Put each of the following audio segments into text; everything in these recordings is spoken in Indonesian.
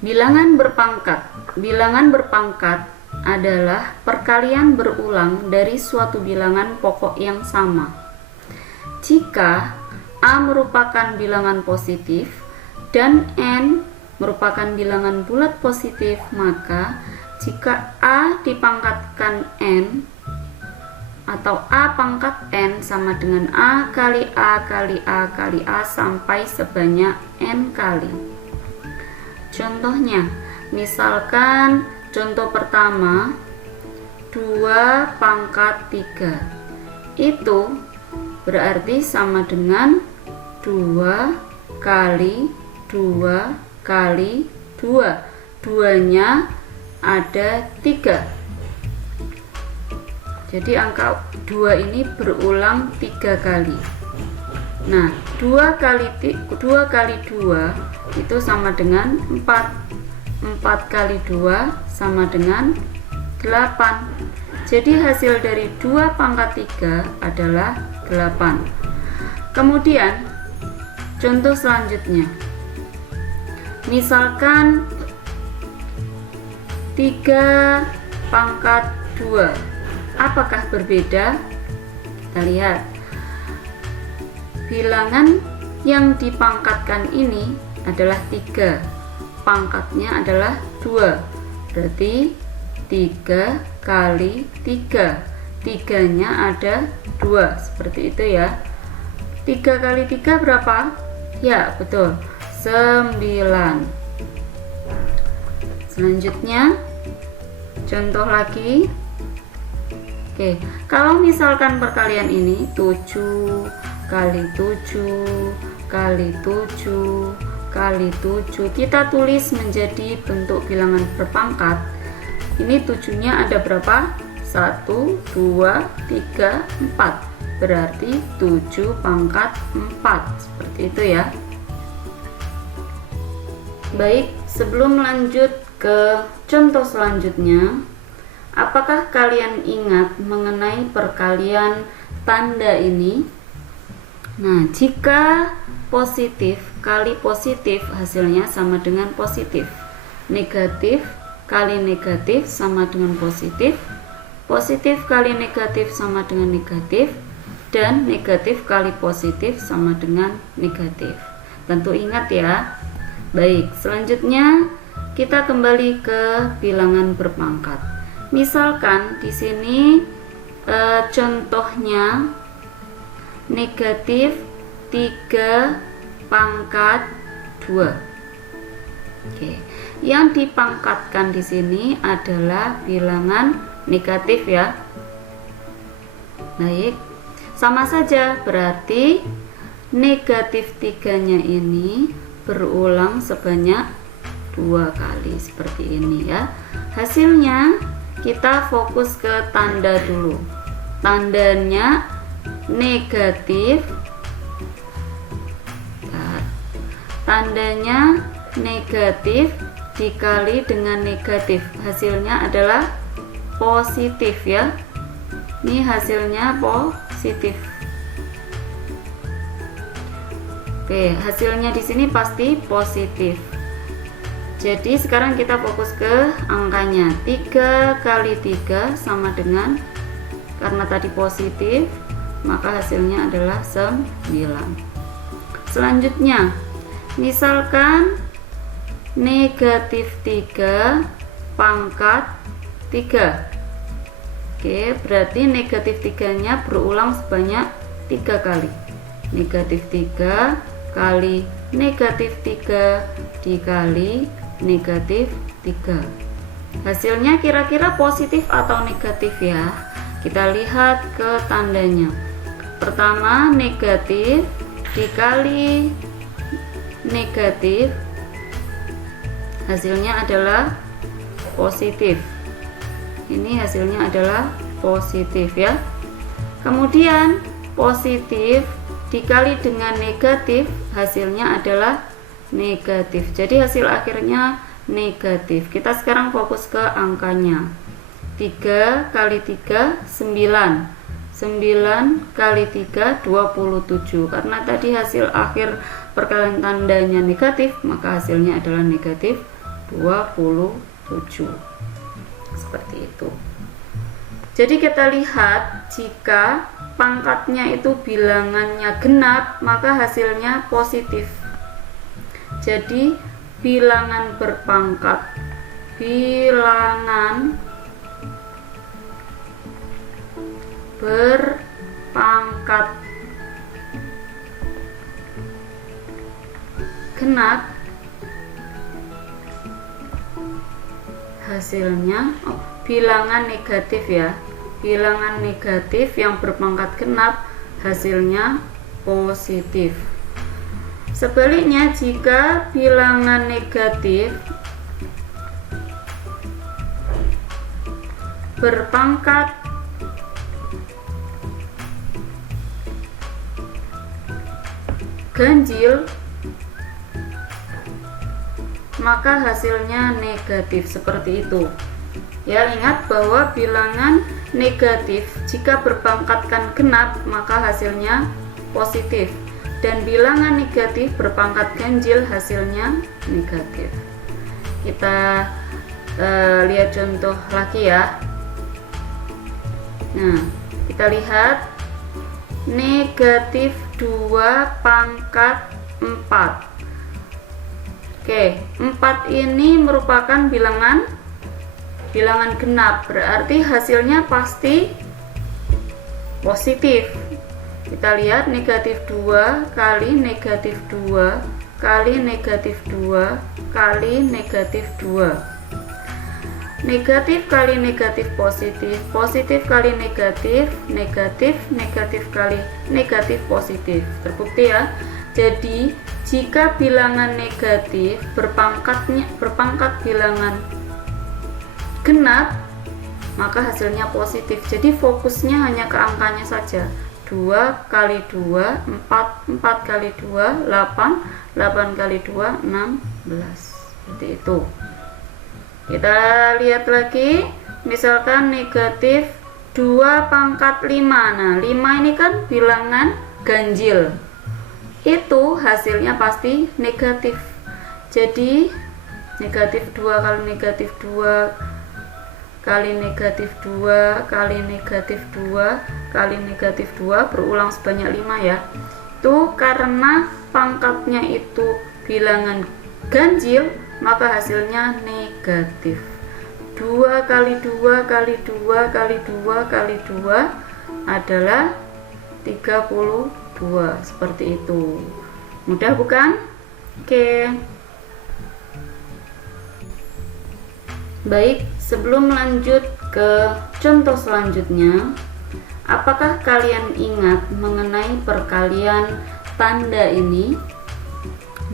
Bilangan berpangkat. Bilangan berpangkat adalah perkalian berulang dari suatu bilangan pokok yang sama. Jika A merupakan bilangan positif dan N merupakan bilangan bulat positif, maka jika A dipangkatkan N atau A pangkat N sama dengan A kali A kali A kali A sampai sebanyak N kali. Contohnya, misalkan contoh pertama 2 pangkat 3 itu berarti sama dengan 2 kali 2 kali 2. 2-nya ada 3. Jadi angka 2 ini berulang 3 kali. Nah, 2 kali 2 itu sama dengan 4. 4 kali 2 sama dengan 8. Jadi hasil dari 2 pangkat 3 adalah 8. Kemudian contoh selanjutnya, misalkan 3 pangkat 2, apakah berbeda? Kita lihat, bilangan yang dipangkatkan ini adalah 3, pangkatnya adalah 2, berarti 3 kali 3, 3-nya ada 2, seperti itu ya. 3 kali 3 berapa? Ya, betul, 9. Selanjutnya contoh lagi. Oke, kalau misalkan perkalian ini 7 kali 7 kali 7 kali 7, kita tulis menjadi bentuk bilangan berpangkat. Ini 7-nya ada berapa? 1, 2, 3, 4, berarti 7 pangkat 4, seperti itu ya. Baik, sebelum lanjut ke contoh selanjutnya, apakah kalian ingat mengenai perkalian tanda ini? Nah, jika positif kali positif hasilnya sama dengan positif. Negatif kali negatif sama dengan positif. Positif kali negatif sama dengan negatif. Dan negatif kali positif sama dengan negatif. Tentu ingat ya. Baik, selanjutnya kita kembali ke bilangan berpangkat. Misalkan di sini contohnya negatif 3 pangkat 2. Oke, yang dipangkatkan di sini adalah bilangan negatif ya. Baik, sama saja, berarti negatif 3-nya ini berulang sebanyak 2 kali, seperti ini ya. Hasilnya kita fokus ke tanda dulu. Tandanya negatif, tandanya negatif dikali dengan negatif, hasilnya adalah positif ya. Ini hasilnya positif. Oke, hasilnya di sini pasti positif. Jadi sekarang kita fokus ke angkanya. 3 kali 3 sama dengan, karena tadi positif, maka hasilnya adalah 9. Selanjutnya, misalkan negatif 3 pangkat 3. Oke, berarti negatif 3-nya berulang sebanyak 3 kali. Negatif 3 kali negatif 3 dikali negatif 3. Hasilnya kira-kira positif atau negatif ya? Kita lihat ke tandanya. Pertama, negatif dikali negatif, hasilnya adalah positif. Ini hasilnya adalah positif ya. Kemudian positif dikali dengan negatif, hasilnya adalah negatif. Jadi hasil akhirnya negatif. Kita sekarang fokus ke angkanya. 3 kali 3 9. 9 kali 3 27. Karena tadi hasil akhir perkalian tandanya negatif, maka hasilnya adalah negatif 27. Seperti itu. Jadi kita lihat, jika pangkatnya itu bilangannya genap, maka hasilnya positif. Jadi bilangan berpangkat genap hasilnya bilangan negatif ya. Bilangan negatif yang berpangkat genap hasilnya positif. Sebaliknya, jika bilangan negatif berpangkat ganjil, maka hasilnya negatif. Seperti itu ya. Ingat bahwa bilangan negatif jika berpangkatkan genap maka hasilnya positif, dan bilangan negatif berpangkat ganjil hasilnya negatif. Kita lihat contoh lagi ya. Nah, kita lihat negatif 2 pangkat 4. Oke, 4 ini merupakan bilangan genap, berarti hasilnya pasti positif. Kita lihat negatif 2 kali negatif 2 kali negatif 2 kali negatif 2. Negatif kali negatif positif, positif kali negatif, negatif, negatif kali negatif positif. Terbukti ya. Jadi jika bilangan negatif berpangkat bilangan genap, maka hasilnya positif. Jadi fokusnya hanya ke angkanya saja. 2 kali 2 4, 4 kali 2 8, 8 kali 2 16. Seperti itu. Kita lihat lagi, misalkan negatif 2 pangkat 5. Nah, 5 ini kan bilangan ganjil. Itu hasilnya pasti negatif. Jadi negatif 2 kali negatif 2 kali negatif 2 kali negatif 2 kali negatif 2 berulang sebanyak 5 ya. Itu karena pangkatnya itu bilangan ganjil, maka hasilnya negatif. 2 kali 2 kali 2 kali 2 kali 2 adalah 32. Seperti itu. Mudah bukan? Oke. Baik, sebelum lanjut ke contoh selanjutnya, apakah kalian ingat mengenai perkalian tanda ini?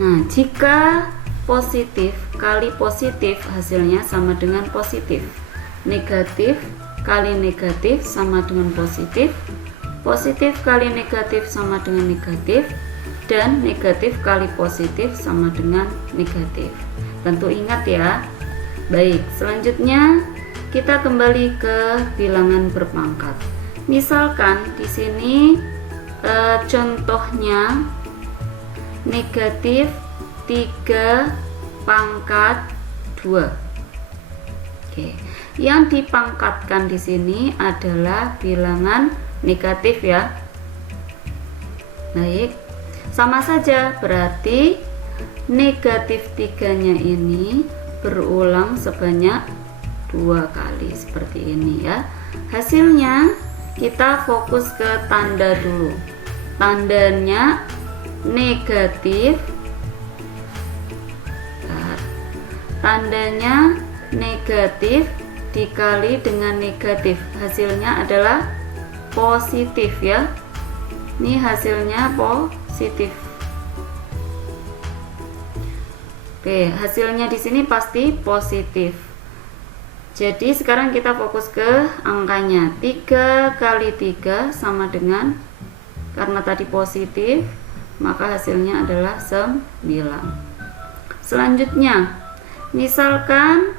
Nah, jika positif kali positif hasilnya sama dengan positif. Negatif kali negatif sama dengan positif. Positif kali negatif sama dengan negatif, dan negatif kali positif sama dengan negatif. Tentu ingat ya. Baik, selanjutnya kita kembali ke bilangan berpangkat. Misalkan di sini contohnya negatif 3 pangkat 2. Oke, yang dipangkatkan di sini adalah bilangan negatif ya. Baik, sama saja, berarti negatif 3-nya ini berulang sebanyak 2 kali seperti ini ya. Hasilnya kita fokus ke tanda dulu. Tandanya negatif. Tandanya negatif dikali dengan negatif, hasilnya adalah positif ya. Ini hasilnya positif. Oke, hasilnya di sini pasti positif. Jadi sekarang kita fokus ke angkanya. 3 kali 3 sama dengan, karena tadi positif, maka hasilnya adalah 9. Selanjutnya, misalkan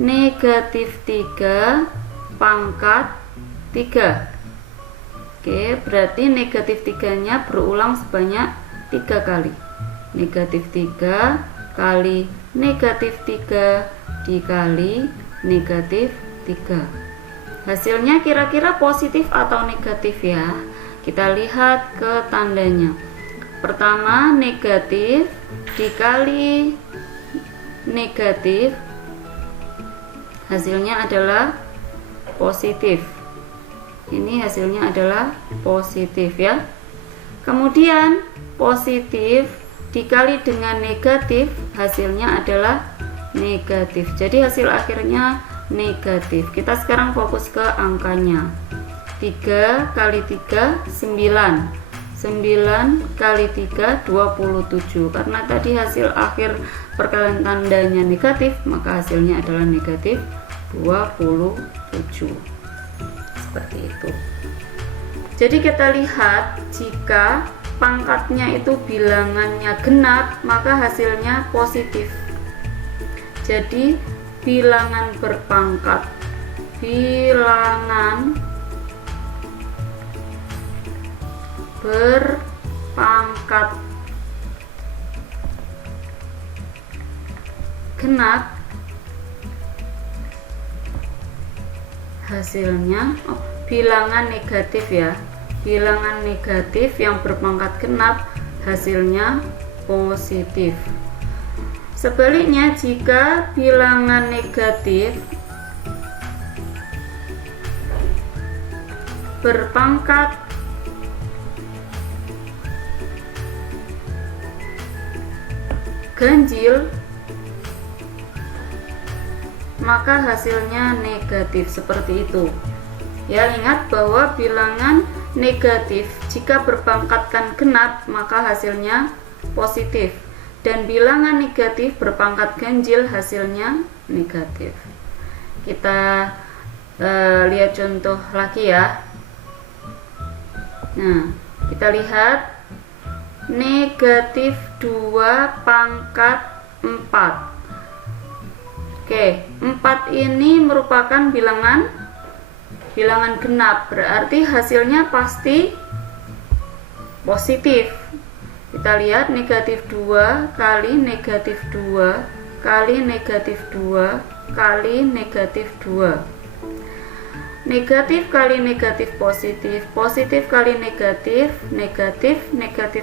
negatif 3 pangkat 3. Oke, berarti negatif 3-nya berulang sebanyak 3 kali. Negatif 3 kali negatif 3 dikali negatif 3. Hasilnya kira-kira positif atau negatif ya? Kita lihat ke tandanya. Pertama, negatif dikali negatif, hasilnya adalah positif. Ini hasilnya adalah positif ya. Kemudian positif dikali dengan negatif, hasilnya adalah negatif. Jadi hasil akhirnya negatif. Kita sekarang fokus ke angkanya. 3 kali 3 9. 9 kali 3 27. Karena tadi hasil akhir perkalian tandanya negatif, maka hasilnya adalah negatif 27. Seperti itu. Jadi kita lihat, jika pangkatnya itu bilangannya genap, maka hasilnya positif. Jadi bilangan berpangkat genap hasilnya bilangan negatif ya. Bilangan negatif yang berpangkat genap hasilnya positif. Sebaliknya, jika bilangan negatif berpangkat ganjil, maka hasilnya negatif. Seperti itu ya. Ingat bahwa bilangan negatif jika berpangkatkan genap maka hasilnya positif, dan bilangan negatif berpangkat ganjil hasilnya negatif. Kita lihat contoh lagi ya. Nah, kita lihat negatif 2 pangkat 4. Oke, 4 ini merupakan bilangan genap, berarti hasilnya pasti positif. Kita lihat negatif 2 kali negatif 2 kali negatif 2 kali negatif 2. Negatif kali negatif positif, positif kali negatif, negatif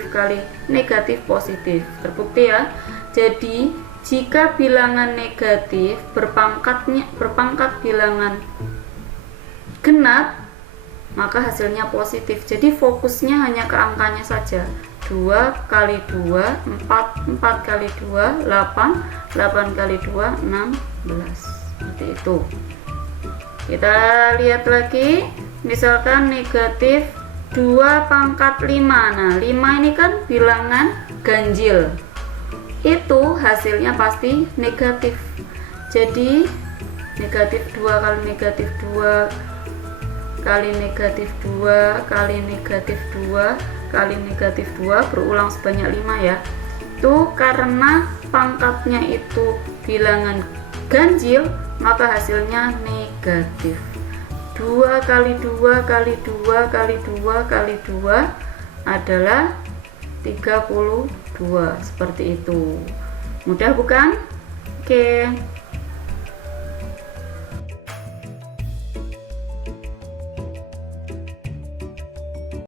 kali negatif positif. Terbukti ya. Jadi jika bilangan negatif berpangkat bilangan genap, maka hasilnya positif. Jadi fokusnya hanya ke angkanya saja. 2 kali 2 4, 4 kali 2 8, 8 kali 2 16. Seperti itu. Kita lihat lagi, misalkan negatif 2 pangkat 5. Nah, 5 ini kan bilangan ganjil, itu hasilnya pasti negatif. Jadi negatif 2 kali negatif 2 kali negatif 2 kali negatif 2 kali negatif 2 berulang sebanyak 5 ya. Itu karena pangkatnya itu bilangan ganjil, maka hasilnya negatif. 2 kali 2 kali 2 kali 2 kali 2 adalah 32. Seperti itu. Mudah bukan? Oke.